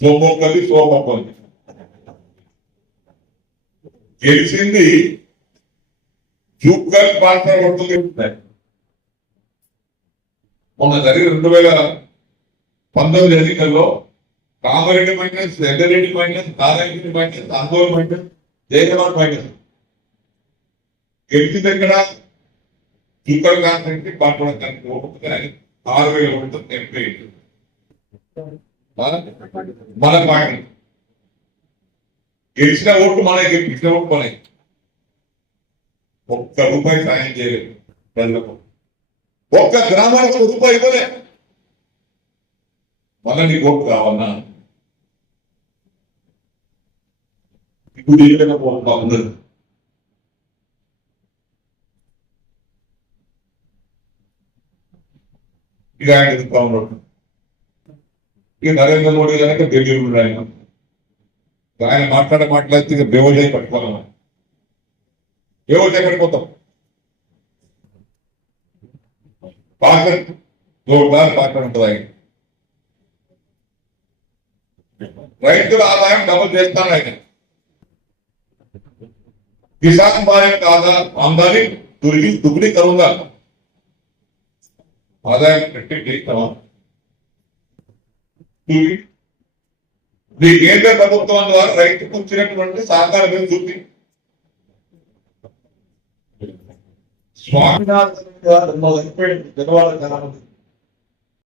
సోమొక్కది సోమొక్కది గెలిచింది జూక్కల్ పాత్ర పడుతుంది. మొన్న జరిగిన రెండు వేల పంతొమ్మిది ఎన్నికల్లో కామారెడ్డి మైనస్ రెడ్డిరెడ్డి మైనస్ నారాయణ మైనస్ అనుభవం మైనస్ జయకుమార్ మైనస్. గెలిచింది ఎక్కడ? జూక్కల్ కాన్సెంట్ పాల్గొనడానికి ఆరు వేల ఓట్లు ఎంపీ మన పార్టీ గెలిచిన ఓట్లు మన గెలిచిన ఓట్లు మన ఒక్క రూపాయి సాయం చేయలేదు ప్రజలకు ఒక్క గ్రామానికి ఒక రూపాయి ఇవ్వలే మళ్ళీ నీకు ఓటు కావన్నా ఇప్పుడు ఇవ్వలేకపోతున్నా ఉండదు ఇక ఆయన ఎదుగుతా ఉన్నాడు ఈ నరేంద్ర మోడీ కనుక ఢిల్లీలో ఆయన ఆయన మాట్లాడే మాట్లాడితే ఇక బేవజాయి పట్టుకోవాలి బేవజాయి పడిపోతాం పాత్ర జోరుదారు పాత్ర ఉంటుంది ఆయన రైతుల ఆదాయం డబుల్ చేస్తాను ఆయన किसान बाय का आमदानी दुर्गी दुगनी करूँगा आदाय कट्टे ठीक तमाम ఈ కేంద్ర ప్రభుత్వం ద్వారా రైతుకు వచ్చినటువంటి సహకారం చూపి? స్వామినాథన్ గారు మొదలుపెట్టి జనవాడ